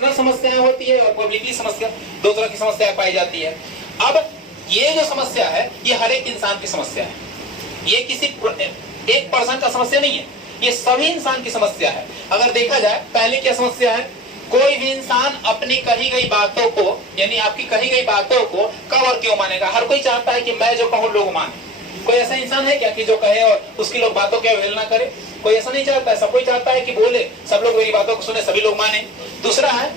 Personal समस्याएं होती है और पब्लिकली समस्या, दो तरह की समस्या पाई जाती है। अब ये जो समस्या है ये हर एक इंसान की समस्या है, ये किसी एक पर्सन का समस्या नहीं है, ये सभी इंसान की समस्या है। अगर देखा जाए पहले क्या समस्या है, कोई भी इंसान अपनी कही गई बातों को, यानी आपकी कही गई बातों को कब और क्यों मानेगा। हर कोई चाहता है कि मैं जो कहूं लोग माने। कोई ऐसा इंसान है क्या कि जो कहे और उसकी लोग बातों की अवहेलना करे? कोई ऐसा नहीं चाहता है। सब कोई चाहता है कि बोले, सब लोग मेरी बातों को सुने, सभी लोग माने। दूसरा है,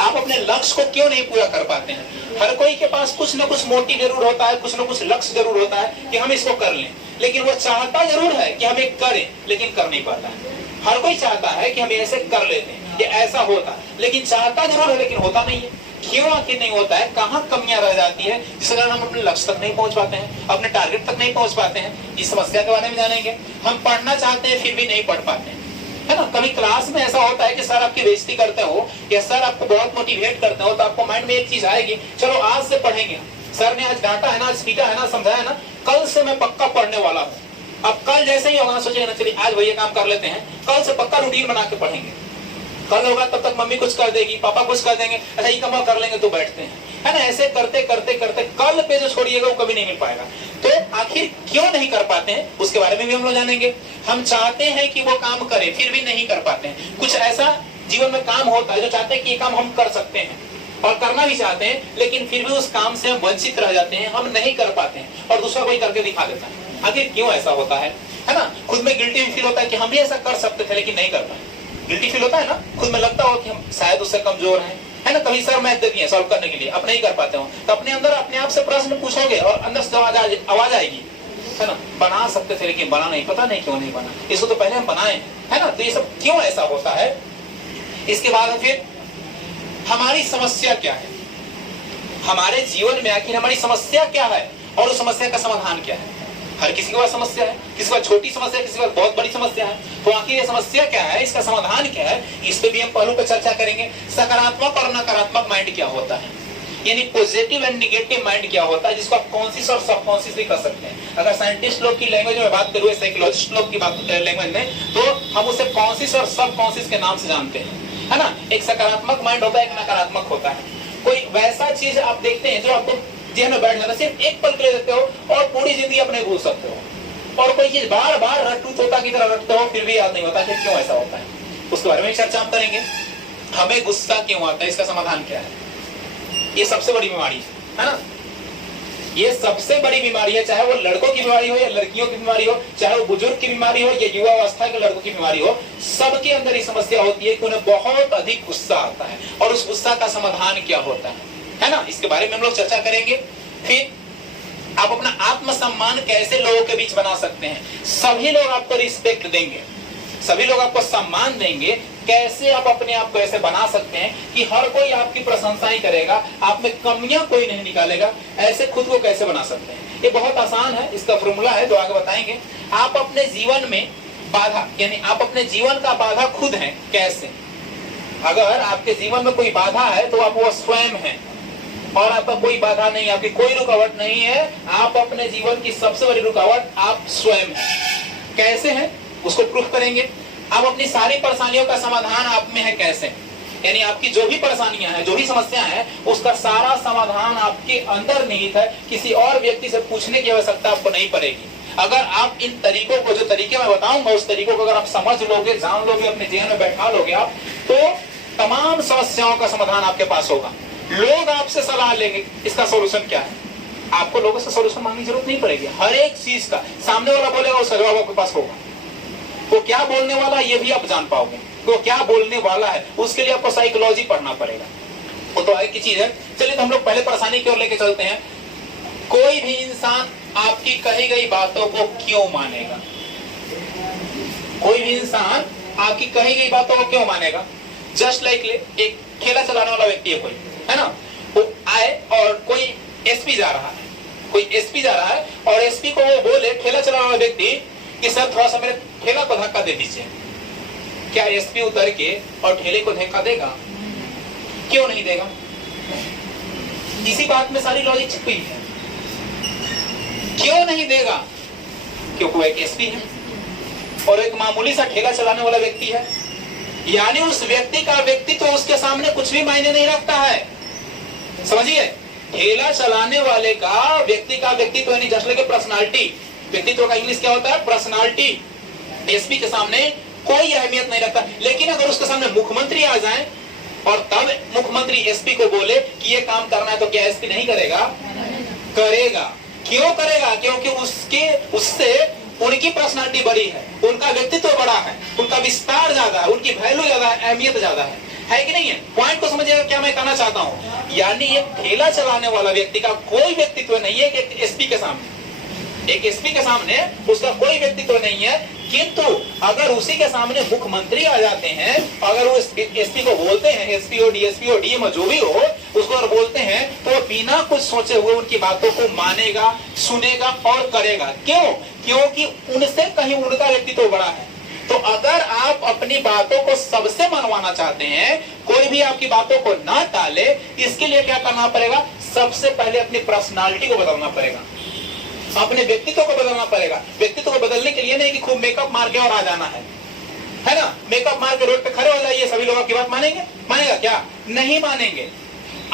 आप अपने लक्ष्य को क्यों नहीं पूरा कर पाते हैं? हर कोई के पास कुछ ना कुछ मोटिव जरूर होता है, कुछ ना कुछ लक्ष्य जरूर होता है कि हम इसको कर लें, लेकिन वो चाहता जरूर है कि हम एक करें, लेकिन कर नहीं पाता है। हर कोई चाहता है कि हम ऐसे कर लेते हैं, ये ऐसा होता, लेकिन चाहता जरूर है, लेकिन होता नहीं है। क्यों आखिर नहीं होता है? कहाँ कमियां रह जाती है जिसके कारण हम अपने लक्ष्य तक नहीं पहुंच पाते हैं, अपने टारगेट तक नहीं पहुंच पाते हैं? इस समस्या के बारे में जानेंगे। हम पढ़ना चाहते हैं फिर भी नहीं पढ़ पाते हैं, है ना। कभी क्लास में ऐसा होता है कि सर आपकी बेइज्जती करते हो या सर आपको बहुत मोटिवेट करते हो, तो आपको माइंड में एक चीज आएगी, चलो आज से पढ़ेंगे। सर ने आज डांटा है ना, आज पीटा है ना, समझाया है ना, कल से मैं पक्का पढ़ने वाला हूँ। अब कल जैसे ही होगा सोचेगा ना, चलिए आज भैया काम कर लेते हैं, कल से पक्का रूटीन बना के पढ़ेंगे। कल होगा तब तक मम्मी कुछ कर देगी, पापा कुछ कर देंगे, अच्छा ये काम कर लेंगे तो बैठते हैं, है ना। ऐसे करते करते करते कल पे जो छोड़िएगा वो कभी नहीं मिल पाएगा। तो आखिर क्यों नहीं कर पाते हैं उसके बारे में भी हम लोग जानेंगे। हम चाहते हैं कि वो काम करें फिर भी नहीं कर पाते हैं। कुछ ऐसा जीवन में काम होता है जो चाहते हैं कि ये काम हम कर सकते हैं और करना भी चाहते हैं, लेकिन फिर भी उस काम से हम वंचित रह जाते हैं, हम नहीं कर पाते हैं और दूसरा कोई करके दिखा देता है। आखिर क्यों ऐसा होता है ना। खुद में गिल्टी फील होता है कि हम भी ऐसा कर सकते थे लेकिन नहीं कर पाए। गिल्टी फील होता है ना, खुद में लगता हो कि हम शायद उससे कमजोर हैं, है ना। कभी सर मैथ दे दिए सॉल्व करने के लिए, अब नहीं कर पाते हो, तो अपने अंदर अपने आप से प्रश्न पूछोगे और अंदर से आवाज आएगी, है ना, बना सकते थे लेकिन बना नहीं, पता नहीं क्यों नहीं बना, इसको तो पहले हम बनाए, है ना। तो ये सब क्यों ऐसा होता है। इसके बाद फिर हमारी समस्या क्या है, हमारे जीवन में आखिर हमारी समस्या क्या है और उस समस्या का समाधान क्या है। हर किसी के पास समस्या है, किसी के पास छोटी समस्या है, किसी के पास बहुत बड़ी समस्या है। तो आखिर ये समस्या क्या है, इसका समाधान क्या है, इस पे भी हम पहलू पे चर्चा करेंगे। सकारात्मक और नकारात्मक माइंड क्या होता है, यानी पॉजिटिव एंड नेगेटिव माइंड क्या होता है, जिसको आप कॉन्शियस और सबकॉन्शियस भी कर सकते हैं। अगर साइंटिस्ट लोग की लैंग्वेज में बात करूँ, साइकोलॉजिस्ट लोग की बात लैंग्वेज में, तो हम उसे कॉन्शियस और सबकॉन्शियस के नाम से जानते हैं, है ना। एक सकारात्मक माइंड होता है, एक नकारात्मक होता है। कोई वैसा चीज आप देखते हैं जो आपको जेहन में बैठ जाता है, सिर्फ एक पल के लिए देखते हो और पूरी जिंदगी अपने भूल सकते हो। और कोई चीज बार बार रट्टू तोता की तरह रटते हो फिर भी याद नहीं होता कि क्यों ऐसा होता है, उसके बारे में चर्चा हम करेंगे। हमें गुस्सा क्यों आता है, इसका समाधान क्या है। ये सबसे बड़ी बीमारी है ना, ये सबसे बड़ी बीमारी है। चाहे वो लड़कों की बीमारी हो या लड़कियों की बीमारी हो, चाहे वो बुजुर्ग की बीमारी हो या युवा अवस्था के लड़कों की बीमारी हो, सबके अंदर ये समस्या होती है कि उन्हें बहुत अधिक गुस्सा आता है। और उस गुस्सा का समाधान क्या होता है ना, इसके बारे में हम लोग चर्चा करेंगे। फिर आप अपना आत्मसम्मान कैसे लोगों के बीच बना सकते हैं। सभी लोग आपको रिस्पेक्ट देंगे, सभी लोग आपको सम्मान देंगे, कैसे आप अपने आप को ऐसे बना सकते हैं कि हर कोई आपकी प्रशंसा ही करेगा, आप में कमियां कोई नहीं निकालेगा। ऐसे खुद को कैसे बना सकते हैं, ये बहुत आसान है, इसका फॉर्मूला है जो आगे बताएंगे। आप अपने जीवन में बाधा, यानी आप अपने जीवन का बाधा खुद हैं। कैसे? अगर आपके जीवन में कोई बाधा है तो आप वो स्वयं हैं और आपका कोई बाधा नहीं, आपकी कोई रुकावट नहीं है। आप अपने जीवन की सबसे बड़ी रुकावट आप स्वयं हैं। कैसे हैं उसको प्रूफ करेंगे। आप अपनी सारी परेशानियों का समाधान आप में है। कैसे? यानी आपकी जो भी परेशानियां हैं, जो भी समस्या है, उसका सारा समाधान आपके अंदर निहित है। किसी और व्यक्ति से पूछने की आवश्यकता आपको नहीं पड़ेगी। अगर आप इन तरीकों को, जो तरीके मैं बताऊंगा, उस तरीकों को अगर आप समझ लोगे, जान लोगे, अपने जीवन में बैठा लोगे आप, तो तमाम समस्याओं का समाधान आपके पास होगा। लोग आपसे सलाह लेंगे इसका सोल्यूशन क्या है, आपको लोगों से सोल्यूशन मांगने की जरूरत नहीं पड़ेगी। हर एक चीज का सामने वाला बोलेगा, उसका जवाब आपके पास होगा। वो क्या बोलने वाला है ये भी आप जान पाओगे, वो क्या बोलने वाला है, उसके लिए आपको साइकोलॉजी पढ़ना पड़ेगा, वो तो आगे की चीज है। चलिए तो हम लोग पहले परेशानी की ओर लेके चलते हैं। कोई भी इंसान आपकी कही गई बातों को क्यों मानेगा? कोई भी इंसान आपकी कही गई बातों को क्यों मानेगा? जस्ट लाइक एक ठेला चलाने वाला व्यक्ति है कोई, है ना, वो आए और कोई एसपी जा रहा है, कोई एसपी जा रहा है और एसपी को वो बोले, ठेला चलाने वाला व्यक्ति, कि सर थोड़ा सा मेरे ठेला को धक्का दे दीजिए। क्या एसपी उतर के और ठेले को धक्का देगा? क्यों नहीं देगा? इसी बात में सारी लॉजिक छिपी है। क्यों नहीं देगा? क्योंकि वो एक एसपी है और एक मामूली सा ठेला चलाने वाला व्यक्ति है। यानी उस व्यक्ति का व्यक्तित्व उसके सामने कुछ भी मायने नहीं रखता है। समझिए, ठेला चलाने वाले का व्यक्तित्व यानी जस्ट लाइक पर्सनालिटी, व्यक्तित्व का इंग्लिश क्या होता है? पर्सनालिटी। एसपी के सामने कोई अहमियत नहीं रखता। लेकिन अगर उसके सामने मुख्यमंत्री आ जाए और तब मुख्यमंत्री एसपी को बोले कि ये काम करना है, तो क्या एसपी नहीं करेगा? करेगा। क्यों करेगा? क्योंकि उससे उनकी पर्सनालिटी बड़ी है, उनका व्यक्तित्व बड़ा है, उनका विस्तार ज्यादा है, उनकी वैल्यू ज्यादा है, अहमियत ज्यादा है कि नहीं है? पॉइंट को समझिएगा क्या मैं कहना चाहता हूं। यानी एक ठेला चलाने वाला व्यक्ति का कोई व्यक्तित्व नहीं है कि एसपी के सामने, एक एसपी के सामने उसका कोई व्यक्तित्व नहीं है। किंतु अगर उसी के सामने मुख्यमंत्री आ जाते हैं, अगर वो एसपी को बोलते हैं, एसपी हो, डीएसपी हो, डीएम जो भी हो, उसको अगर बोलते हैं तो बिना कुछ सोचे हुए उनकी बातों को मानेगा, सुनेगा और करेगा। क्यों? क्योंकि उनसे कहीं उनका व्यक्तित्व बड़ा है। तो अगर आप अपनी बातों को सबसे मनवाना चाहते हैं, कोई भी आपकी बातों को ना टाले, इसके लिए क्या करना पड़ेगा? सबसे पहले अपनी पर्सनालिटी को बदलना पड़ेगा, अपने व्यक्तित्व को बदलना पड़ेगा। व्यक्तित्व को बदलने के लिए नहीं कि खूब मेकअप मार के और आ जाना है ना? मेकअप मार के रोड पे खड़े हो जाइए, सभी लोग आपकी बात मानेंगे? मानेगा क्या? नहीं मानेंगे।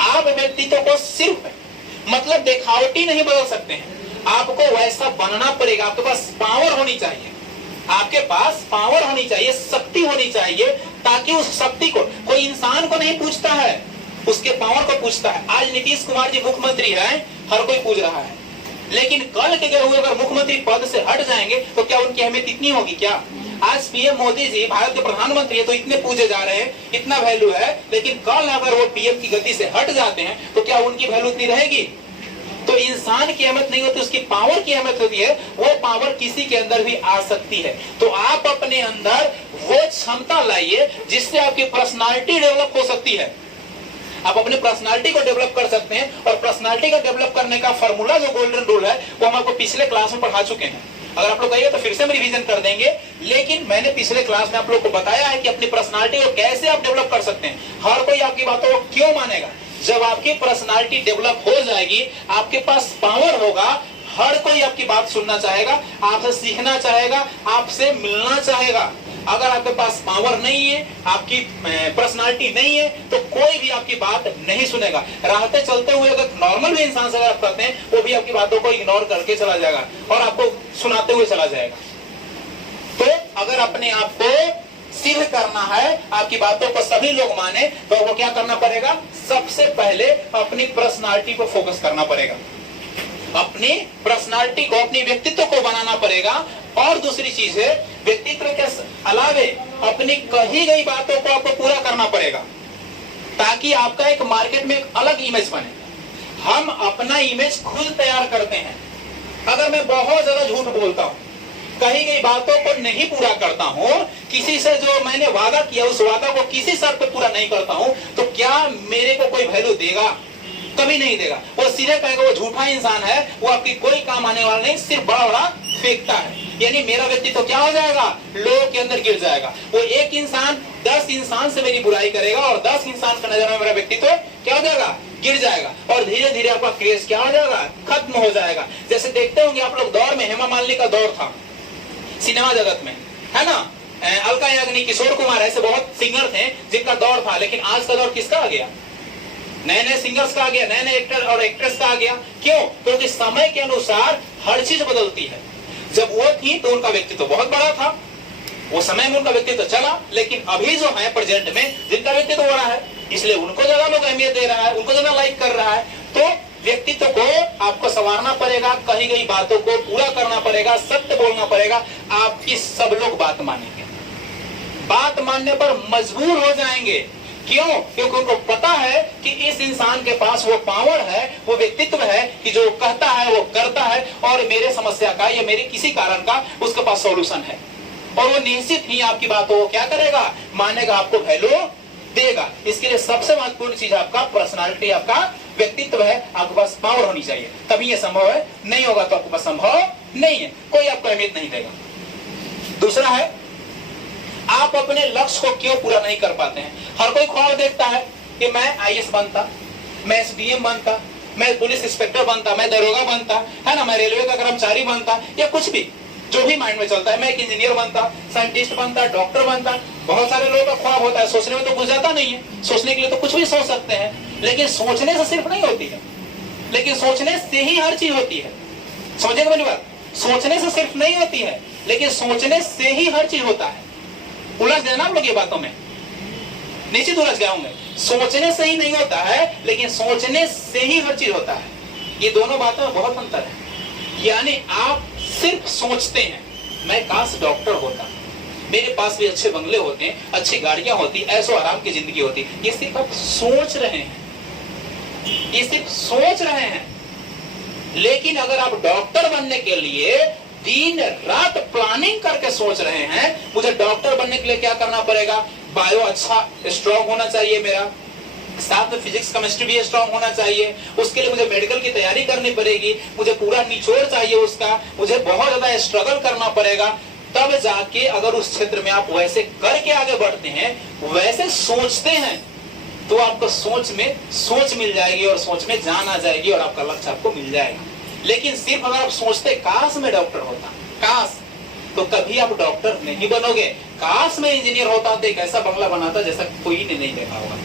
आप व्यक्तित्व को सिर्फ मतलब दिखावटी नहीं बदल सकते हैं, आपको वैसा बनना पड़ेगा। आपके पास पावर होनी चाहिए, आपके पास पावर होनी चाहिए, शक्ति होनी चाहिए, ताकि उस शक्ति को कोई इंसान को नहीं पूछता है, उसके पावर को पूछता है। आज नीतीश कुमार जी मुख्यमंत्री हैं, हर कोई पूछ रहा है, लेकिन कल के गए हुए अगर मुख्यमंत्री पद से हट जाएंगे तो क्या उनकी अहमियत इतनी होगी क्या? आज पीएम मोदी जी भारत के प्रधानमंत्री है तो इतने पूछे जा रहे हैं, इतना वैल्यू है, लेकिन कल अगर वो पीएम की गति से हट जाते हैं तो क्या उनकी वैल्यू इतनी रहेगी? तो इंसान की अहमियत नहीं होती, उसकी पावर की अहमियत होती है। वो पावर किसी के अंदर भी आ सकती है। तो आप अपने अंदर वो क्षमता लाइए जिससे आपकी पर्सनालिटी डेवलप हो सकती है। आप अपने पर्सनालिटी को डेवलप कर सकते हैं, और पर्सनालिटी का डेवलप करने का फॉर्मूला जो गोल्डन रूल है वो हम आपको पिछले क्लास में पढ़ा चुके हैं। अगर आप लोग कहिए तो फिर से हम रिवीजन कर देंगे, लेकिन मैंने पिछले क्लास में आप लोग को बताया है कि अपनी पर्सनालिटी को कैसे आप डेवलप कर सकते हैं। हर कोई आपकी बातों को क्यों मानेगा? जब आपकी पर्सनालिटी डेवलप हो जाएगी, आपके पास पावर होगा, हर कोई आपकी बात सुनना चाहेगा, आपसे सीखना चाहेगा, आपसे मिलना चाहेगा। अगर आपके पास पावर नहीं है, आपकी पर्सनालिटी नहीं है, तो कोई भी आपकी बात नहीं सुनेगा। राहते चलते हुए अगर नॉर्मल भी इंसान से अगर आप करते हैं, वो भी आपकी बातों को इग्नोर करके चला जाएगा और आपको सुनाते हुए चला जाएगा। तो अगर अपने आप को सिद्ध करना है, आपकी बातों को सभी लोग माने, तो वो क्या करना पड़ेगा? सबसे पहले अपनी पर्सनालिटी को फोकस करना पड़ेगा, अपनी पर्सनालिटी को, अपनी व्यक्तित्व को बनाना पड़ेगा। और दूसरी चीज है, व्यक्तित्व के अलावे अपनी कही गई बातों को आपको पूरा करना पड़ेगा, ताकि आपका एक मार्केट में एक अलग इमेज बने। हम अपना इमेज खुद तैयार करते हैं। अगर मैं बहुत ज्यादा झूठ बोलता हूं, कही गई बातों को नहीं पूरा करता हूं, किसी से जो मैंने वादा किया उस वादा को किसी शर्त पे पूरा नहीं करता हूं, तो क्या मेरे को कोई वैल्यू देगा? कभी नहीं देगा। वो सीधे कहेगा वो झूठा इंसान है, वो आपकी कोई काम आने वाला नहीं, सिर्फ बड़ा बड़ा फेंकता है। यानी मेरा व्यक्तित्व क्या हो जाएगा? लोगों के अंदर गिर जाएगा। वो एक इंसान 10 इंसान से मेरी बुराई करेगा और 10 इंसान का नजर में मेरा व्यक्तित्व क्या हो जाएगा? गिर जाएगा। और धीरे धीरे आपका क्रेज क्या हो जाएगा? खत्म हो जाएगा। जैसे देखते होंगे आप लोग, दौर में हेमा मालिनी का दौर था सिनेमा जगत में, है ना? अलका याग्निक, किशोर कुमार, ऐसे बहुत सिंगर थे जिनका दौर था। लेकिन आज का दौर किसका आ गया? नए नए सिंगर्स का आ गया, नए नए एक्टर और एक्ट्रेस का आ गया। क्यों? क्योंकि समय के अनुसार हर चीज बदलती है। जब वो थी तो उनका व्यक्तित्व बहुत बड़ा था, वो समय में उनका व्यक्तित्व चला, लेकिन अभी जो है प्रेजेंट में जिनका व्यक्तित्व बड़ा है, इसलिए उनको ज्यादा लोग अहमियत दे रहा है, उनको ज्यादा लाइक कर रहा है। तो व्यक्तित्व को आपको संवारना पड़ेगा, कही गई बातों को पूरा करना पड़ेगा, सत्य बोलना पड़ेगा। आपकी सब लोग बात मानेंगे, बात मानने पर मजबूर हो जाएंगे। क्यों? क्योंकि उनको पता है कि इस इंसान के पास वो पावर है, वो व्यक्तित्व है कि जो कहता है वो करता है, और मेरे समस्या का या मेरे किसी कारण का उसके पास सॉल्यूशन है। और वो निश्चित ही आपकी बातों को क्या करेगा? मानेगा, आपको वैल्यू देगा। इसके लिए सबसे महत्वपूर्ण चीज आपका पर्सनालिटी, आपका व्यक्तित्व है। आपके पास पावर होनी चाहिए, तभी ये संभव है। नहीं होगा तो आपके पास संभव नहीं है, कोई आपको अहमियत नहीं देगा। दूसरा है, आप अपने लक्ष्य को क्यों पूरा नहीं कर पाते हैं? हर कोई ख्वाब देखता है कि मैं आईएएस बनता, मैं एसडीएम बनता, मैं पुलिस इंस्पेक्टर बनता, मैं दरोगा बनता, है ना, मैं रेलवे का कर्मचारी बनता, या कुछ भी जो भी माइंड में चलता है, मैं एक इंजीनियर बनता, साइंटिस्ट बनता, डॉक्टर बनता। बहुत सारे लोगों का ख्वाब होता है, सोचने में तो कुछ जाता नहीं है, सोचने के लिए तो कुछ भी सोच सकते हैं, लेकिन सोचने से सिर्फ नहीं होती है, लेकिन सोचने से ही हर चीज होती है। समझेगा मेरी बात? सोचने से सिर्फ नहीं होती है, लेकिन सोचने से ही हर चीज होता है। उलझ गए ना आप लोग ये बातों में? निश्चित उलझ गए होंगे। सोचने से ही नहीं होता है, लेकिन सोचने से ही हर चीज होता है। ये दोनों बातों में बहुत अंतर है। यानी आप सिर्फ सोचते हैं, मैं काश डॉक्टर होता, मेरे पास भी अच्छे बंगले होते, अच्छी गाड़ियां होती, ऐसो आराम की जिंदगी होती। ये सिर्फ आप सोच रहे हैं, ये सिर्फ सोच रहे हैं। लेकिन अगर आप डॉक्टर बनने के लिए दिन रात प्लानिंग करके सोच रहे हैं, मुझे डॉक्टर बनने के लिए क्या करना पड़ेगा, बायो अच्छा स्ट्रॉन्ग होना चाहिए मेरा, साथ में फिजिक्स केमिस्ट्री भी स्ट्रॉन्ग होना चाहिए, उसके लिए मुझे मेडिकल की तैयारी करनी पड़ेगी, मुझे पूरा निचोड़ चाहिए उसका, मुझे बहुत ज्यादा स्ट्रगल करना पड़ेगा, तब जाके अगर उस क्षेत्र में आप वैसे करके आगे बढ़ते हैं, वैसे सोचते हैं, तो आपको सोच में सोच मिल जाएगी और सोच में जान आ जाएगी और आपका लक्ष्य आपको मिल जाएगा। लेकिन सिर्फ अगर आप सोचते काश मैं डॉक्टर होता, काश, तो कभी आप डॉक्टर नहीं बनोगे। काश मैं इंजीनियर होता तो एक ऐसा बंगला बनाता जैसा कोई ने नहीं देखा होगा,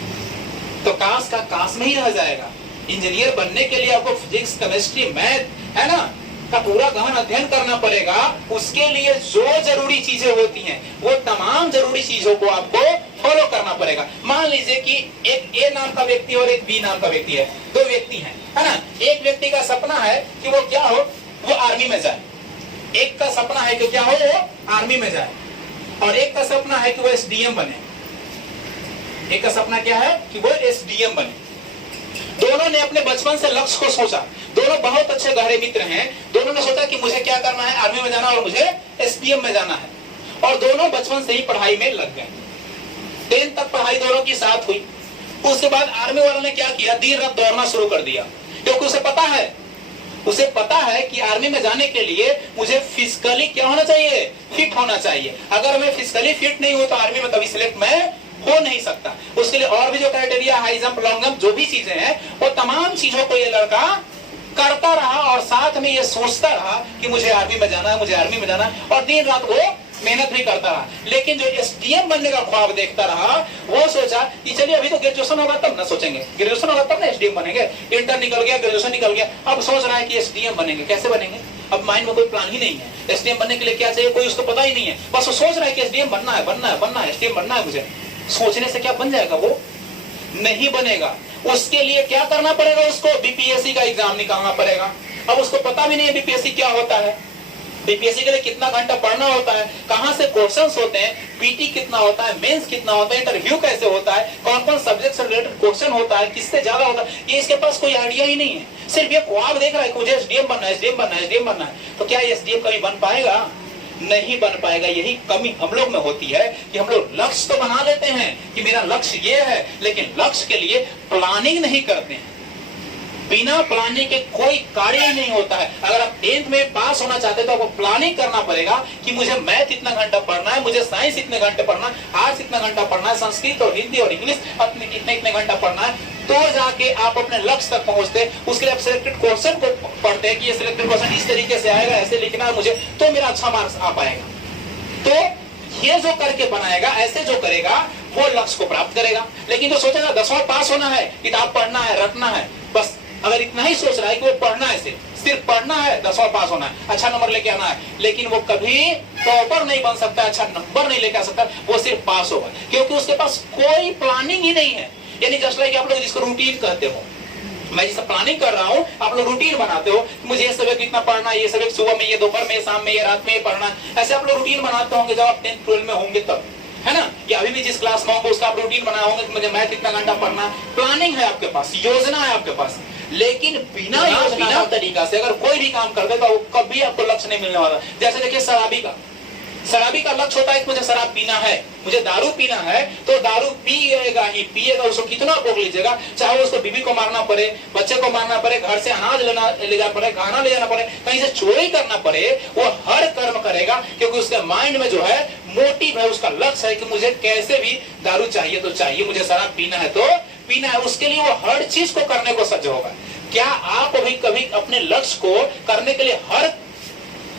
तो काश का काश में ही रह जाएगा। इंजीनियर बनने के लिए आपको फिजिक्स केमिस्ट्री मैथ है ना का पूरा गहन अध्ययन करना पड़ेगा। उसके लिए जो जरूरी चीजें होती हैं, वो तमाम जरूरी चीजों को आपको फॉलो करना पड़ेगा। मान लीजिए कि एक ए नाम का व्यक्ति और एक बी नाम का व्यक्ति है, दो व्यक्ति हैं, है ना। एक व्यक्ति का सपना है कि वो क्या हो, वो आर्मी में जाए। एक का सपना है कि क्या हो, वो आर्मी में जाए, और एक का सपना है कि वो एसडीएम बने। एक का सपना क्या है कि वो एसडीएम बने। दोनों ने अपने बचपन से लक्ष्य को सोचा, दोनों बहुत अच्छे गहरे मित्र हैं। दोनों ने सोचा कि मुझे क्या करना है, आर्मी में जाना और मुझे एसडीएम में जाना है, और दोनों बचपन से ही पढ़ाई में लग गए। 10 तक पढ़ाई दोनों की साथ हुई। उसके बाद आर्मी वालों ने क्या किया, दिन रात दौड़ना शुरू कर दिया, क्योंकि उसे पता है कि आर्मी में जाने के लिए मुझे फिजिकली क्या होना चाहिए, फिट होना चाहिए। अगर मैं फिजिकली फिट नहीं हूं तो आर्मी में कभी सिलेक्ट मैं हो नहीं सकता। उसके लिए और भी जो criteria, high jump, long jump, जो भी चीजें हैं, वो तमाम चीजों को ये लड़का करता रहा और साथ में ये सोचता रहा कि मुझे आर्मी में जाना है, मुझे आर्मी में जाना है, और दिन रात वो मेहनत भी करता रहा। लेकिन जो एसडीएम बनने का ख्वाब देखता रहा, वो सोचा कि चलिए अभी तो ग्रेजुएशन होगा तब ना सोचेंगे, ग्रेजुएशन होगा तब ना एसडीएम बनेंगे। इंटर निकल गया, ग्रेजुएशन निकल गया, अब सोच रहा है कि एसडीएम बनेंगे। कैसे बनेंगे? अब माइंड में कोई प्लान ही नहीं है। एसडीएम बनने के लिए क्या चाहिए, कोई उसको पता ही नहीं है। बस वो सोच रहा है कि एसडीएम बनना है, बनना है, बनना है, एसडीएम बनना है मुझे। सोचने से क्या बन जाएगा? वो नहीं बनेगा। उसके लिए क्या करना पड़ेगा, उसको बीपीएससी का एग्जाम निकालना पड़ेगा। अब उसको पता भी नहीं है बीपीएससी क्या होता है, बीपीएससी के लिए कितना घंटा पढ़ना होता है, कहां से क्वेश्चंस होते हैं, पीटी कितना होता है, मेंस कितना होता है, इंटरव्यू कैसे होता है, कौन कौन सब्जेक्ट से रिलेटेड क्वेश्चन होता है, किससे ज्यादा होता है, ये इसके पास कोई आइडिया ही नहीं है। सिर्फ ये ख्वाब देख रहा है कि मुझे एसडीएम बनना है, एसडीएम बनना है, एसडीएम बनना है। तो क्या एसडीएम कभी बन पाएगा? नहीं बन पाएगा। यही कमी हम लोग में होती है कि हम लोग लक्ष्य तो बना लेते हैं कि मेरा लक्ष्य ये है, लेकिन लक्ष्य के लिए प्लानिंग नहीं करते हैं। बिना प्लानिंग के कोई कार्य ही नहीं होता है। अगर आप 10th में पास होना चाहते हैं तो आपको प्लानिंग करना पड़ेगा कि मुझे मैथ इतना घंटा पढ़ना है, मुझे साइंस इतने घंटे पढ़ना है, आर्ट्स इतना घंटा पढ़ना है, संस्कृत और हिंदी और इंग्लिश इतने इतने घंटा पढ़ना है, तो जाके आप अपने लक्ष्य तक पहुंचते। उसके लिए आप सिलेक्टेड क्वेश्चन को पढ़ते हैं कि ये सिलेक्टेड क्वेश्चन इस तरीके से आएगा, ऐसे लिखना है मुझे, तो मेरा अच्छा मार्क्स आ पाएगा। तो ये जो करके बनाएगा, ऐसे जो करेगा, वो लक्ष्य को प्राप्त करेगा। लेकिन जो सोचेगा 10वां पास होना है, किताब पढ़ना है, रटना है, बस अगर इतना ही सोच रहा है कि वो पढ़ना है, सिर्फ पढ़ना है, 10वां पास होना है, अच्छा नंबर लेके आना है, लेकिन वो कभी टॉपर नहीं बन सकता, अच्छा नंबर नहीं लेके आ सकता, वो सिर्फ पास होगा, क्योंकि उसके पास कोई प्लानिंग ही नहीं है। यानी जस्ट लाइक आप लोग जिसको रूटीन कहते हो, मैं जिसे प्लानिंग कर रहा हूँ, आप लोग रूटीन बनाते हो, मुझे ये सब्जेक्ट इतना पढ़ना है, ये सब्जेक्ट सुबह में, ये दोपहर में, शाम में, ये रात में ये पढ़ना है। ऐसे आप लोग रूटीन बनाते होंगे जब आप 10th 12 में होंगे तब, है ना। या अभी भी जिस क्लास में होंगे उसका आप रूटीन बनाए होंगे कि मुझे मैथ इतना घंटा पढ़ना। प्लानिंग है आपके पास, योजना है आपके पास, लेकिन बिना योजना, बिना तरीका से अगर कोई भी काम कर दे तो कभी आपको लक्ष्य नहीं मिलने वाला। जैसे देखिए शराबी का लक्ष्य होता है कि मुझे शराब पीना है, मुझे दारू पीना है, तो दारू पिएगा ही पिएगा, उसको कितना भोग लीजिएगा, चाहे उसको बीवी को मारना पड़े, बच्चे को मारना पड़े, घर से अनाज ले जाना पड़े, खाना ले जाना पड़े, कहीं से चोरी करना पड़े, वो हर कर्म करेगा, क्योंकि उसके माइंड में जो है मोटिव है, उसका लक्ष्य है कि मुझे कैसे भी दारू चाहिए तो चाहिए, मुझे शराब पीना है तो पीना है। उसके लिए वो हर चीज को करने को सज्ज होगा। क्या आप अभी कभी अपने लक्ष्य को करने के लिए हर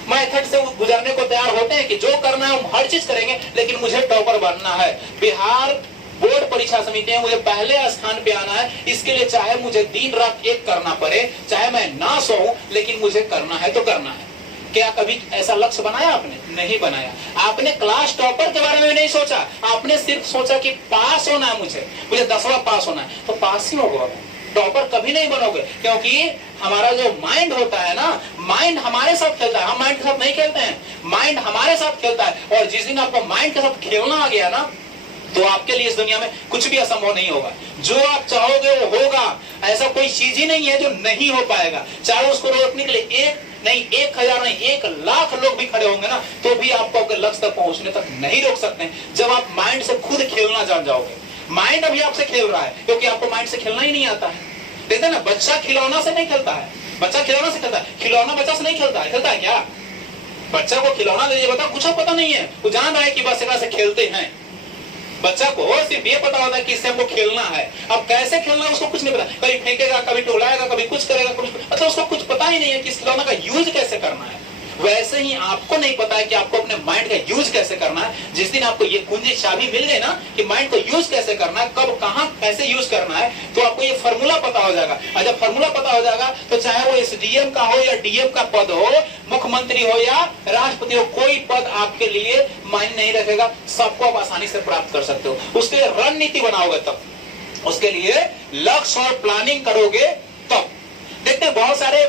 मेथड से गुजरने को तैयार होते हैं कि जो करना है हम हर चीज करेंगे, लेकिन मुझे टॉपर बनना है। बिहार बोर्ड परीक्षा समिति है, मुझे पहले स्थान पे आना है, इसके लिए चाहे मुझे दिन रात एक करना पड़े, चाहे मैं ना सोऊं, लेकिन मुझे करना है तो करना है। क्या कभी ऐसा लक्ष्य बनाया आपने? नहीं बनाया। आपने क्लास टॉपर के बारे में नहीं सोचा, आपने सिर्फ सोचा कि पास होना है, मुझे 10वां पास होना है, तो पास ही होगा। टॉपर कभी नहीं बनोगे, क्योंकि हमारा जो माइंड होता है ना, माइंड हमारे साथ खेलता है, हम माइंड के साथ नहीं खेलते हैं, माइंड हमारे साथ खेलता है। और जिस दिन आपको माइंड के साथ खेलना आ गया ना, तो आपके लिए इस दुनिया में कुछ भी असंभव नहीं होगा। जो आप चाहोगे वो होगा, ऐसा कोई चीज ही नहीं है जो नहीं हो पाएगा। चाहे उसको रोकने के लिए 1 नहीं 1000 नहीं 1,00,000 लोग भी खड़े होंगे ना, तो भी आपको आपके लक्ष्य तक पहुंचने तक नहीं रोक सकते, जब आप माइंड से खुद खेलना जान जाओगे। माइंड अभी आपसे खेल रहा है, क्योंकि आपको माइंड से खेलना ही नहीं आता है। देखते ना, बच्चा खिलौना से नहीं खेलता है, बच्चा खिलौना से खेलता है, खिलौना बच्चा से नहीं खेलता है। खेलता है क्या? बच्चा को खिलौना दे बता, कुछ पता नहीं है, वो जान रहा है कि बस से खेलते हैं। बच्चा को सिर्फ ये पता होता है कि इससे हमको खेलना है। अब कैसे खेलना है उसको कुछ नहीं पता, कभी फेंकेगा, कभी टोलाएगा, कभी कुछ करेगा, मतलब उसको कुछ पता ही नहीं है कि इस खिलौना का यूज कैसे करना है। वैसे ही आपको नहीं पता है कि आपको अपने माइंड का यूज कैसे करना है। जिस दिन आपको ये कुंजी चाबी मिल गई ना कि माइंड को यूज कैसे करना है, कब कहां कैसे यूज करना है, तो आपको ये फॉर्मूला पता हो जाएगा। और जब फॉर्मूला पता हो जाएगा तो चाहे वो एसडीएम का हो या डीएम का पद हो, मुख्यमंत्री हो या राष्ट्रपति हो, कोई पद आपके लिए मायने नहीं रखेगा, सबको आप आसानी से प्राप्त कर सकते हो। उसके लिए रणनीति बनाओगे तब, उसके लिए लक्ष्य और प्लानिंग करोगे तब। देखते हैं बहुत सारे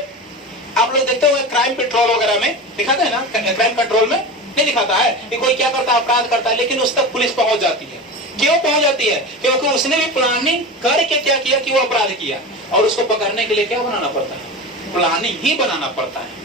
आप लोग देखते होंगे क्राइम पेट्रोल वगैरह में दिखाते हैं ना, क्राइम कंट्रोल में नहीं दिखाता है कि कोई क्या करता है, अपराध करता है, लेकिन उस तक पुलिस पहुंच जाती है। क्यों पहुंच जाती है? क्योंकि उसने भी प्लानिंग करके क्या किया कि वो अपराध किया, और उसको पकड़ने के लिए क्या बनाना पड़ता है? प्लानिंग ही बनाना पड़ता है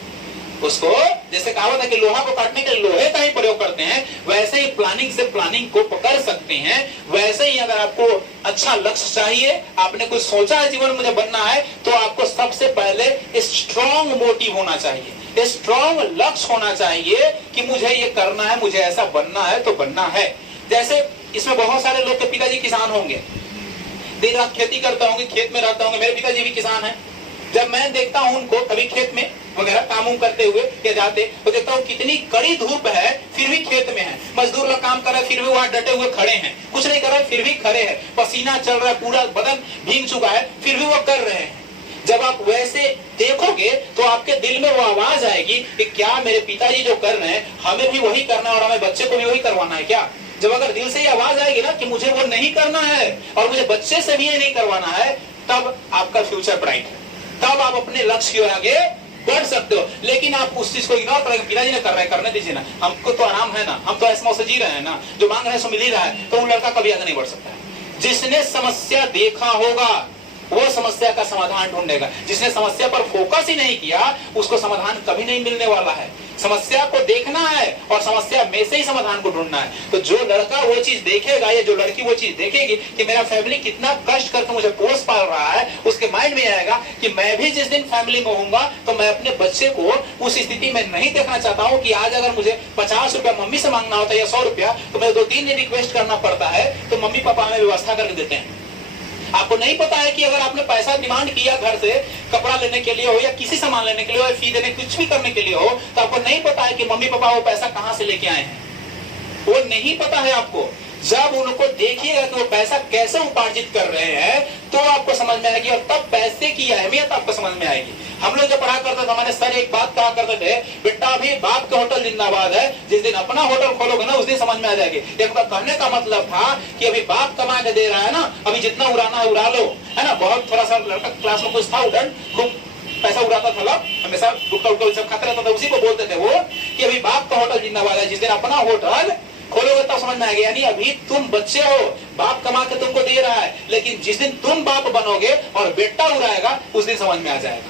उसको। जैसे कहावत है कि लोहा को काटने के लिए लोहे का ही प्रयोग करते हैं, वैसे ही प्लानिंग से प्लानिंग को पकड़ सकते हैं। वैसे ही अगर आपको अच्छा लक्ष्य चाहिए, आपने कुछ सोचा है जीवन में मुझे बनना है, तो आपको सबसे पहले स्ट्रॉन्ग मोटिव होना चाहिए, स्ट्रॉन्ग लक्ष्य होना चाहिए कि मुझे ये करना है, मुझे ऐसा बनना है तो बनना है। जैसे इसमें बहुत सारे लोग के पिताजी किसान होंगे, दिन रात खेती करते होंगे, खेत में रहते होंगे। मेरे पिताजी भी किसान हैं। जब मैं देखता हूं उनको कभी खेत में वगैरह काम करते हुए या जाते, तो देखता हूँ कितनी कड़ी धूप है, फिर भी खेत में है। मजदूर लोग काम कर रहे हैं, फिर भी वहां डटे हुए खड़े हैं, कुछ नहीं कर रहे, फिर भी खड़े हैं। पसीना चल रहा है, पूरा बदन भीग चुका है, फिर भी वो कर रहे हैं। जब आप वैसे देखोगे तो आपके दिल में वो आवाज आएगी कि क्या मेरे पिताजी जो कर रहे हैं, हमें भी वही करना है और हमें बच्चे को भी वही करवाना है क्या? जब अगर दिल से ये आवाज आएगी ना कि मुझे वो नहीं करना है और मुझे बच्चे से भी ये नहीं करवाना है, तब आपका फ्यूचर ब्राइट है, तब आप अपने लक्ष्य की ओर आगे बढ़ सकते हो। लेकिन आप उस चीज को इग्नोर करेंगे, पिताजी ने कर रहे हैं, करने दीजिए ना, हमको तो आराम है ना, हम तो ऐसे मौसम जी रहे हैं ना, जो मांग रहे हैं सो मिल ही रहा है, तो वो लड़का कभी आगे नहीं बढ़ सकता है। जिसने समस्या देखा होगा वो समस्या का समाधान ढूंढेगा। जिसने समस्या पर फोकस ही नहीं किया, उसको समाधान कभी नहीं मिलने वाला है। समस्या को देखना है और समस्या में से ही समाधान को ढूंढना है। तो जो लड़का वो चीज देखेगा या जो लड़की वो चीज देखेगी कि मेरा फैमिली कितना कष्ट करके मुझे पोस पाल रहा है, उसके माइंड में आएगा कि मैं भी जिस दिन फैमिली में होऊंगा तो मैं अपने बच्चे को उस स्थिति में नहीं देखना चाहता हूँ कि आज अगर मुझे 50 रुपया मम्मी से मांगना होता है या 100 रुपया, तो मुझे 2-3 दिन रिक्वेस्ट करना पड़ता है, तो मम्मी पापा हमें व्यवस्था करके देते हैं। आपको नहीं पता है कि अगर आपने पैसा डिमांड किया घर से कपड़ा लेने के लिए हो या किसी सामान लेने के लिए हो या फी देने कुछ भी करने के लिए हो, तो आपको नहीं पता है कि मम्मी पापा वो पैसा कहां से लेके आए हैं, वो नहीं पता है आपको। जब उनको देखिएगा कि वो पैसा कैसे उपार्जित कर रहे हैं, तो आपको समझ में आएगी, और तब पैसे की अहमियत आपको समझ में आएगी। हम लोग जब पढ़ा करते थे, हमारे सर एक बात कहा करते थे, बेटा अभी बाप के होटल जिंदाबाद है, जिस दिन अपना होटल खोलोगे ना उस दिन समझ में आ जाएगी। एक बार कहने का मतलब था कि अभी बाप कमा के दे रहा है ना, अभी जितना उड़ाना है उड़ा लो, है ना। बहुत थोड़ा सा लड़का क्लास में कुछ था उधर, खूब पैसा उड़ाता था, हमेशा गुटखा सब खाता रहता था, उसी को बोलते थे वो कि अभी बाप का होटल जिंदाबाद है, जिस दिन अपना होटल खोलोगे तब समझ में आएगा। यानी अभी तुम बच्चे हो, बाप कमा के तुमको दे रहा है, लेकिन जिस दिन तुम बाप बनोगे और बेटा उड़ाएगा उस दिन समझ में आ जाएगा।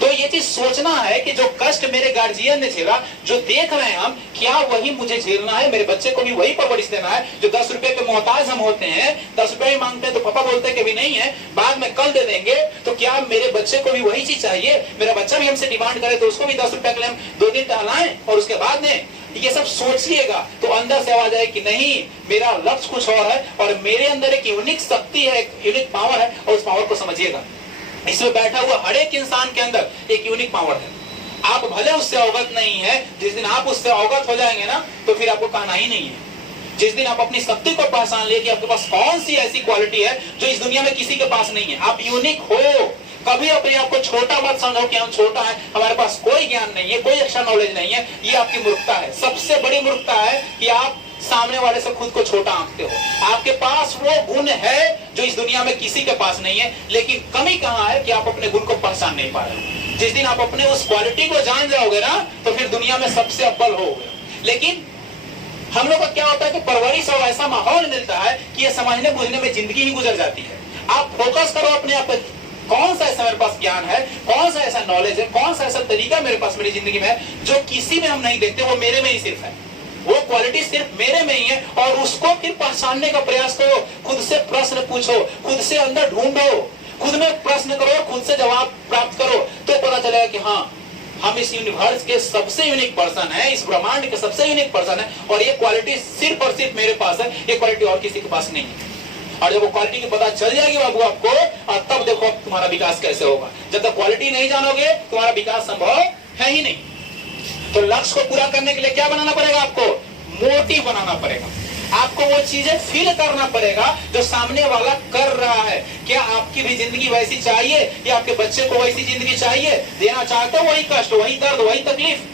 तो ये चीज सोचना है कि जो कष्ट मेरे गार्जियन ने झेला, जो देख रहे हैं हम, क्या वही मुझे झेलना है, मेरे बच्चे को भी वही परवरिश देना है। जो 10 रुपए के मोहताज हम होते हैं, 10 रुपए ही मांगते हैं तो पापा बोलते हैं कि अभी नहीं है, बाद में कल दे देंगे, तो क्या मेरे बच्चे को भी वही चीज चाहिए? मेरा बच्चा भी हमसे डिमांड करे तो उसको भी 10 रुपए के लिए हम 2 दिन टहलाएं और उसके बाद में ये सब सोचिएगा तो अंदर से आवाज आए कि नहीं, मेरा लक्ष्य कुछ और है और मेरे अंदर एक यूनिक शक्ति है, एक यूनिक पावर है, और उस पावर को समझिएगा। इसमें बैठा हुआ हर एक इंसान के अंदर एक यूनिक पावर है। आप भले उससे अवगत नहीं है, जिस दिन आप उससे अवगत हो जाएंगे ना, तो फिर आपको कहना ही नहीं है। जिस दिन आप अपनी शक्ति को पहचान ले कि आपके पास कौन सी ऐसी क्वालिटी है जो इस दुनिया में किसी के पास नहीं है, आप यूनिक हो। कभी अपने आप को छोटा मत समझो कि हम छोटा है, हमारे पास कोई ज्ञान नहीं है, कोई एक्स्ट्रा नॉलेज नहीं है। ये आपकी मूर्खता है। सबसे बड़ी मूर्खता है कि आप सामने वाले से खुद को छोटा आंकते हो। आपके पास वो गुण है जो इस दुनिया में किसी के पास नहीं है, लेकिन कमी कहां है कि आप अपने गुण को पहचान नहीं पा रहे। जिस दिन आप अपने उस क्वालिटी को जान जाओगे ना, तो फिर दुनिया में सबसे अव्वल होगे। लेकिन हम लोग का क्या होता है कि परवरिश और ऐसा माहौल मिलता है कि ये समझने बुझने में जिंदगी ही गुजर जाती है। आप फोकस करो अपने आप पर, कौन सा ऐसा मेरे पास ज्ञान है, कौन सा ऐसा नॉलेज है, कौन सा ऐसा तरीका मेरे पास मेरी जिंदगी में है जो किसी में हम नहीं देखते, वो मेरे में ही सिर्फ है। वो क्वालिटी सिर्फ मेरे में ही है, और उसको फिर पहचानने का प्रयास करो। खुद से प्रश्न पूछो, खुद से अंदर ढूंढो, खुद में प्रश्न करो, खुद से जवाब प्राप्त करो, तो पता चलेगा कि हाँ, हम इस यूनिवर्स के सबसे यूनिक पर्सन है, इस ब्रह्मांड के सबसे यूनिक पर्सन है, और ये क्वालिटी सिर्फ और सिर्फ मेरे पास है, ये क्वालिटी और किसी के पास नहीं है। और जब वो क्वालिटी की पता चल जाएगी बाबू आपको, और तब देखो तुम्हारा विकास कैसे होगा। जब तक क्वालिटी नहीं जानोगे, तुम्हारा विकास संभव है ही नहीं। तो लक्ष्य को पूरा करने के लिए क्या बनाना पड़ेगा? आपको मोटिव बनाना पड़ेगा। आपको वो चीजें फील करना पड़ेगा जो सामने वाला कर रहा है। क्या आपकी भी जिंदगी वैसी चाहिए, या आपके बच्चे को वैसी जिंदगी चाहिए? देना चाहते हो वही कष्ट, वही दर्द, वही तकलीफ?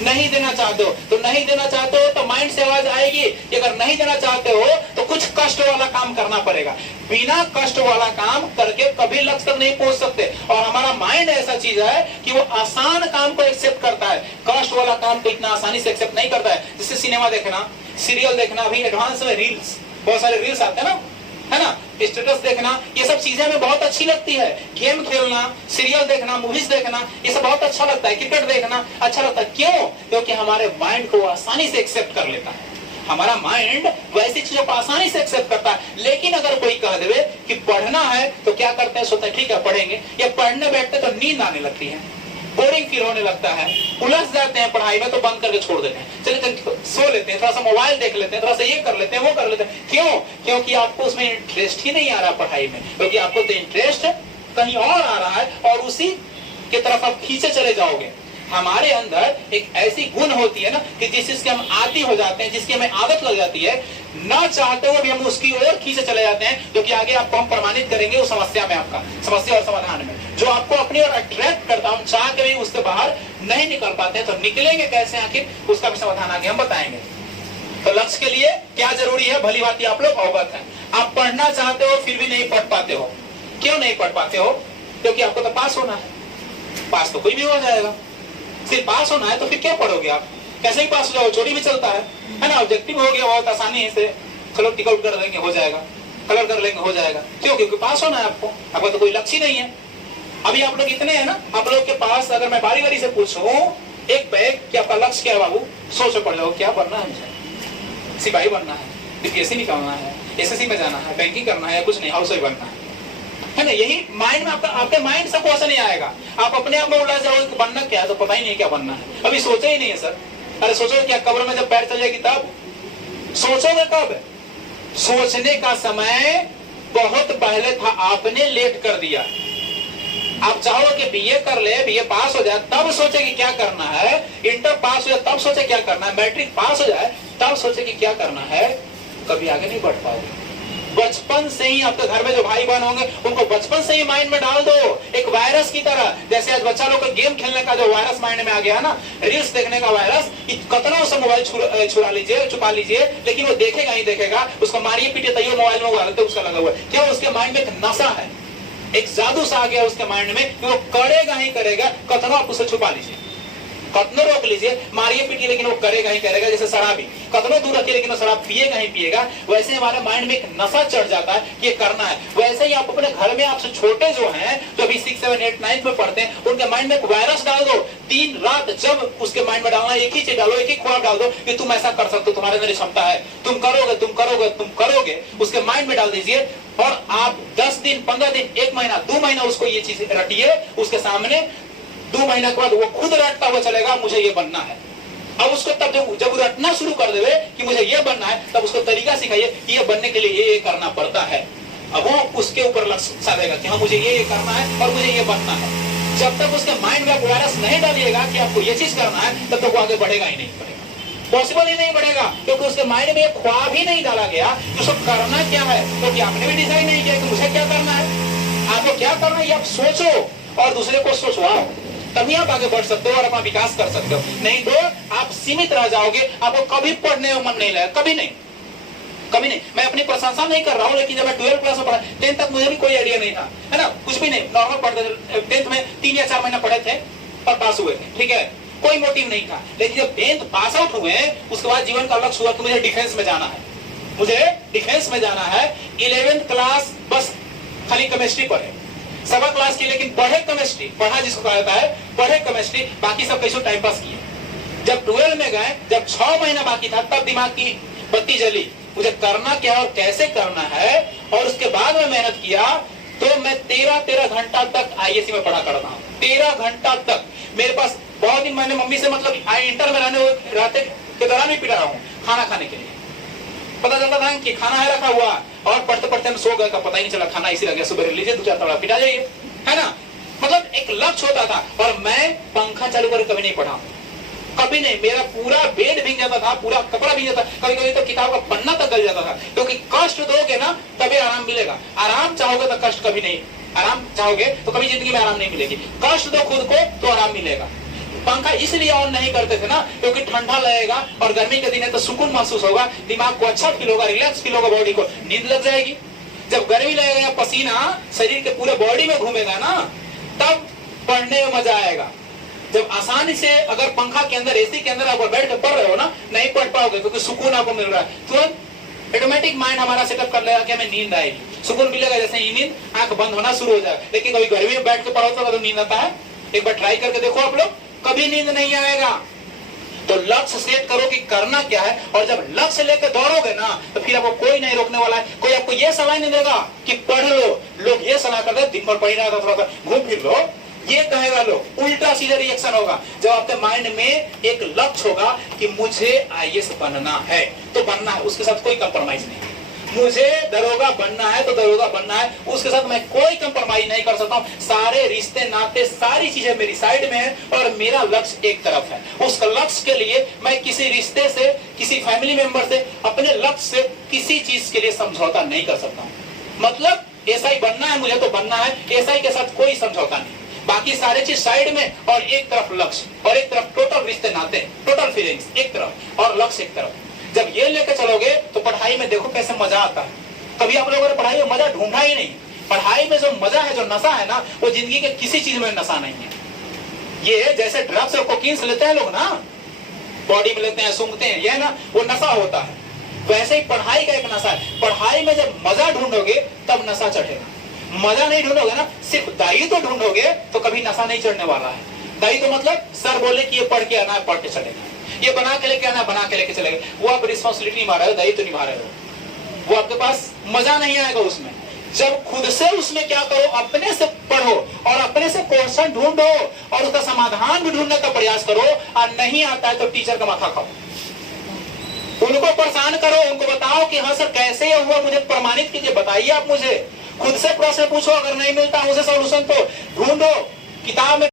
नहीं देना चाहते हो तो नहीं देना चाहते हो तो माइंड से आवाज आएगी। अगर नहीं देना चाहते हो तो कुछ कष्ट वाला काम करना पड़ेगा। बिना कष्ट वाला काम करके कभी लक्ष्य तक नहीं पहुंच सकते। और हमारा माइंड ऐसा चीज है कि वो आसान काम को एक्सेप्ट करता है, कष्ट वाला काम को इतना आसानी से एक्सेप्ट नहीं करता है। जैसे सिनेमा देखना, सीरियल देखना, अभी एडवांस में रील्स, बहुत सारे रील्स आते हैं ना, है ना, स्टेटस देखना, ये सब चीजें हमें बहुत अच्छी लगती है। गेम खेलना, सीरियल देखना, मूवीज देखना, ये सब बहुत अच्छा लगता है। क्रिकेट देखना अच्छा लगता है। क्यों? क्योंकि हमारे माइंड को आसानी से एक्सेप्ट कर लेता है। हमारा माइंड वैसी चीजों को आसानी से एक्सेप्ट करता है। लेकिन अगर कोई कह देवे कि पढ़ना है, तो क्या करते हैं? सोचते हैं ठीक है पढ़ेंगे, या पढ़ने बैठते तो नींद आने लगती है, बोरिंग फील होने लगता है, उलझ जाते हैं पढ़ाई में, तो बंद करके छोड़ देते हैं। चलिए सो लेते हैं, थोड़ा सा मोबाइल देख लेते हैं, थोड़ा सा ये कर लेते हैं, वो कर लेते हैं। क्यों? क्योंकि आपको उसमें इंटरेस्ट ही नहीं आ रहा पढ़ाई में, क्योंकि आपको तो इंटरेस्ट कहीं और आ रहा है, और उसी की तरफ आप खींचे चले जाओगे। हमारे अंदर एक ऐसी गुण होती है ना कि जिस चीज के हम आदी हो जाते हैं, जिसकी हमें आदत लग जाती है, ना चाहते हुए भी हम उसकी ओर खींचे चले जाते हैं, जो कि आगे आपको हम प्रमाणित करेंगे उस समस्या में, आपका समस्या और समाधान में, जो आपको अपनी ओर अट्रैक्ट करता है। हम चाह के भी उससे बाहर नहीं निकल पाते हैं, तो निकलेंगे कैसे आखिर, उसका भी समाधान आगे हम बताएंगे। तो लक्ष्य के लिए क्या जरूरी है, भली बात आप लोग अवगत हैं। आप पढ़ना चाहते हो फिर भी नहीं पढ़ पाते हो। क्यों नहीं पढ़ पाते हो? क्योंकि आपको तो पास होना है। पास तो कोई भी हो जाएगा, सिर्फ पास होना है, तो फिर क्या पढ़ोगे आप? कैसे ही पास हो जाओ, चोरी भी चलता है ना। ऑब्जेक्टिव हो गया बहुत आसानी से, चलो टिक आउट कर देंगे हो जाएगा, कलर कर लेंगे हो जाएगा। क्यों? क्योंकि पास होना है आपको, आपका तो कोई लक्ष्य नहीं है। अभी आप लोग इतने हैं ना, आप लोग के पास अगर मैं बारी बारी से पूछूं एक बैग कि आपका लक्ष्य क्या है बाबू, सोचो पड़ जाओ, क्या बनना है मुझे? सिपाही बनना है, बीपीएससी निकालना है, एसएससी में जाना है, बैंकिंग करना है, कुछ नहीं, हाउस वाइफ बनना है ना। यही माइंड में आपका, आपके माइंड से क्वेश्चन नहीं आएगा। आप अपने आप में उलझ जाओगे बनना क्या है, तो पता ही नहीं क्या बनना है, अभी सोचा ही नहीं है सर। अरे सोचो क्या कब्र में जब पैर चल जाएगी तब सोचोगे? कब? सोचने का समय बहुत पहले था, आपने लेट कर दिया। आप चाहो कि बीए कर ले, बीए पास हो जाए तब सोचे कि क्या करना है, इंटर पास हो जाए तब सोचे क्या करना है, मैट्रिक पास हो जाए तब सोचे कि क्या करना है, कभी आगे नहीं बढ़ पाओगे। बचपन से ही आपके घर में जो भाई बहन होंगे उनको बचपन से ही माइंड में डाल दो, एक वायरस की तरह। जैसे आज बच्चा लोग को गेम खेलने का जो वायरस माइंड में आ गया है ना, रील्स देखने का वायरस, कतना उसे मोबाइल छुड़ा लीजिए, छुपा लीजिए, लेकिन वो देखेगा ही देखेगा। उसको मारिए पीटिए तैयो मोबाइल में वो उसका लगा हुआ है। क्यों? उसके माइंड में एक नशा है, एक जादू सा आ गया उसके माइंड में कि वो करेगा ही करेगा। कतनो आप उसे छुपा लीजिए, कतनो रोक लीजिए, मारिए पीटिए, लेकिन वो करेगा ही करेगा। जैसे शराबी, कतनो दूर रखिए लेकिन वो शराब पिएगा ही पिएगा। वैसे हमारे माइंड में एक नशा चढ़ जाता है कि ये करना है। वैसे ही आप अपने घर में आपसे छोटे जो हैं, जो अभी 6, 7, 8, 9 में पढ़ते हैं, उनके माइंड में एक वायरस डाल दो। दिन रात जब उसके माइंड में डालना, एक ही चीज डालो, एक ही ख्वाब डाल दो कि तुम ऐसा कर सकते हो, तुम्हारे अंदर क्षमता है, तुम करोगे, तुम करोगे, तुम करोगे। उसके माइंड में डाल दीजिए, और आप 10 दिन, 15 दिन, 1 महीना, 2 महीना उसको ये चीज रटिए उसके सामने। 2 महीना के बाद वो खुद रटता हुआ चलेगा, मुझे ये बनना है। अब उसको तब जब रटना शुरू कर देवे कि मुझे ये बनना है, तब उसको तरीका सिखाइए कि ये बनने के लिए ये करना पड़ता है। अब वो उसके ऊपर लक्ष्य साधेगा कि हाँ मुझे ये करना है और मुझे ये बनना है। जब तक उसके माइंड में वायरस नहीं डालिएगा कि आपको ये चीज करना है, तब तक वो आगे बढ़ेगा ही नहीं, बढ़ेगा, पॉसिबल ही नहीं बढ़ेगा, क्योंकि उसके माइंड में एक ख्वाब ही नहीं डाला गया कि उसको करना क्या है। क्योंकि आपने भी डिसाइड नहीं किया कि मुझे क्या करना है, आपको क्या करना है, ये आप सोचो और दूसरे को सोचवाओ, तभी आप आगे बढ़ सकते हो और अपना विकास कर सकते हो। नहीं तो आप सीमित रह जाओगे, आपको कभी पढ़ने में मन नहीं लगेगा, कभी नहीं, कभी नहीं। मैं अपनी प्रशंसा नहीं कर रहा हूँ, लेकिन जब मैं 12th क्लास में पढ़ा, 10th तक मुझे भी कोई आइडिया नहीं था, है ना, कुछ भी नहीं, नॉर्मल पढ़ते थे। 10th में 3 या 4 महीना पढ़े थे और पास हुए थे, ठीक है, कोई मोटिव नहीं था। लेकिन जब 10th पास आउट हुए, उसके बाद जीवन का लक्ष्य हुआ कि मुझे डिफेंस में जाना है, मुझे डिफेंस में जाना है। 11th क्लास बस खाली केमिस्ट्री पढ़े, सवा क्लास की, लेकिन पढ़े केमिस्ट्री, पढ़ा जिसको कहा जाता है, पढ़े केमिस्ट्री, बाकी सब कैसे टाइम पास किए। जब 12 में गए, जब 6 महीना बाकी था, तब दिमाग की बत्ती जली, मुझे करना क्या और कैसे करना है। और उसके बाद में मेहनत किया, तो मैं 13 घंटा तक आईएससी में पढ़ा करता हूँ, 13 घंटा तक। मेरे पास बहुत दिन मैंने मम्मी से, मतलब इंटर में रहते के दौरान भी पिटा रहा हूँ खाना खाने के लिए। पता चलता था कि खाना है रखा हुआ, और पढ़ते पढ़ते हम सो गए का पता ही नहीं चला, खाना इसी लग गया, सुबह लीजिए 2-4 तड़ा पिटा जाइए, है ना। मतलब एक लक्ष्य होता था, और मैं पंखा चालू करके कभी नहीं पढ़ा, कभी नहीं। मेरा पूरा बेड भीग जाता था, पूरा कपड़ा भीग जाता, कभी कभी तो किताब का पन्ना तक गल जाता था। क्योंकि कष्ट दोगे ना तभी आराम मिलेगा, आराम चाहोगे तो कष्ट कभी नहीं, आराम चाहोगे तो कभी जिंदगी में आराम नहीं मिलेगी। कष्ट दो खुद को तो आराम मिलेगा। पंखा इसलिए ऑन नहीं करते थे ना, क्योंकि ठंडा लगेगा, और गर्मी के दिन है तो सुकून महसूस होगा, दिमाग को अच्छा फील होगा, रिलैक्स फील होगा, बॉडी को नींद लग जाएगी। जब गर्मी लगेगा, पसीना शरीर के पूरे बॉडी में घूमेगा ना, तब पढ़ने में मजा आएगा। जब आसानी से अगर पंखा के अंदर, एसी के अंदर आप बैठ कर पढ़ रहे हो ना, नहीं पढ़ पाओगे, क्योंकि सुकून आपको मिल रहा है। तुरंत ऑटोमेटिक माइंड हमारा सेटअप कर लेगा कि हमें नींद आएगी, सुकून मिलेगा, जैसे ही नींद, आंख बंद होना शुरू हो जाएगा। लेकिन कभी गर्मी में बैठ के पढ़ो तो नींद आता है, एक बार ट्राई करके देखो आप लोग, कभी नींद नहीं आएगा। तो लक्ष्य सेट करो कि करना क्या है, और जब लक्ष्य लेकर दौड़ोगे ना, तो फिर आपको कोई नहीं रोकने वाला है। कोई आपको ये सलाह नहीं देगा कि पढ़ लो, लोग ये सलाह करते दिन भर पढ़ रहा था, थोड़ा सा घूम फिर लो, ये कहेगा लोग, उल्टा सीधा रिएक्शन होगा। जब आपके माइंड में एक लक्ष्य होगा कि मुझे आईएएस बनना है, तो बनना है, उसके साथ कोई कंप्रोमाइज नहीं। मुझे दरोगा बनना है तो दरोगा बनना है, उसके साथ मैं कोई कंप्रोमाइज नहीं कर सकता हूँ। सारे रिश्ते नाते सारी चीजें मेरी साइड में है, और मेरा लक्ष्य एक तरफ है। उस लक्ष्य के लिए मैं किसी रिश्ते से, किसी फैमिली मेंबर से, अपने लक्ष्य से किसी चीज के लिए समझौता नहीं कर सकता हूँ। मतलब एसआई बनना है मुझे तो बनना है, एसआई के साथ कोई समझौता नहीं, बाकी सारे चीज साइड में, और एक तरफ लक्ष्य, और एक तरफ टोटल रिश्ते नाते, टोटल फीलिंग्स एक तरफ, और लक्ष्य एक तरफ। जब ये लेकर चलोगे तो पढ़ाई में देखो कैसे मजा आता है। कभी आप लोगों ने पढ़ाई में मजा ढूंढा ही नहीं। पढ़ाई में जो मजा है, जो नशा है ना, वो जिंदगी के किसी चीज में नशा नहीं है। ये जैसे ड्रग्स और कोकीन लेते हैं लोग ना, बॉडी में लेते हैं, सूंघते हैं, ये ना वो नशा होता है, वैसे ही पढ़ाई का एक नशा है। पढ़ाई में जब मजा ढूंढोगे तब नशा चढ़ेगा। मजा नहीं ढूंढोगे ना, सिर्फ दाई तो ढूंढोगे, तो कभी नशा नहीं चढ़ने वाला है। दाई तो मतलब सर बोले कि ये पढ़ के आना है, पढ़ के चलेगा, ये बना के लेके आना, बना के लेके चलेगा, वो आप रिस्पॉन्सिबिलिटी निभा रहे हो, दायित्व निभा रहे हो, वो आपके पास मजा नहीं आएगा उसमें। जब खुद से उसमें क्या करो, अपने से पढ़ो और अपने से क्वेश्चन ढूंढो और उसका समाधान भी ढूंढने का प्रयास करो, और नहीं आता है तो टीचर का माथा खाओ, उनको परेशान करो, उनको बताओ कि हाँ सर कैसे हुआ, मुझे प्रमाणित कीजिए, बताइए आप मुझे। खुद से प्रश्न पूछो, अगर नहीं मिलता मुझे सॉल्यूशन तो ढूंढो किताब में।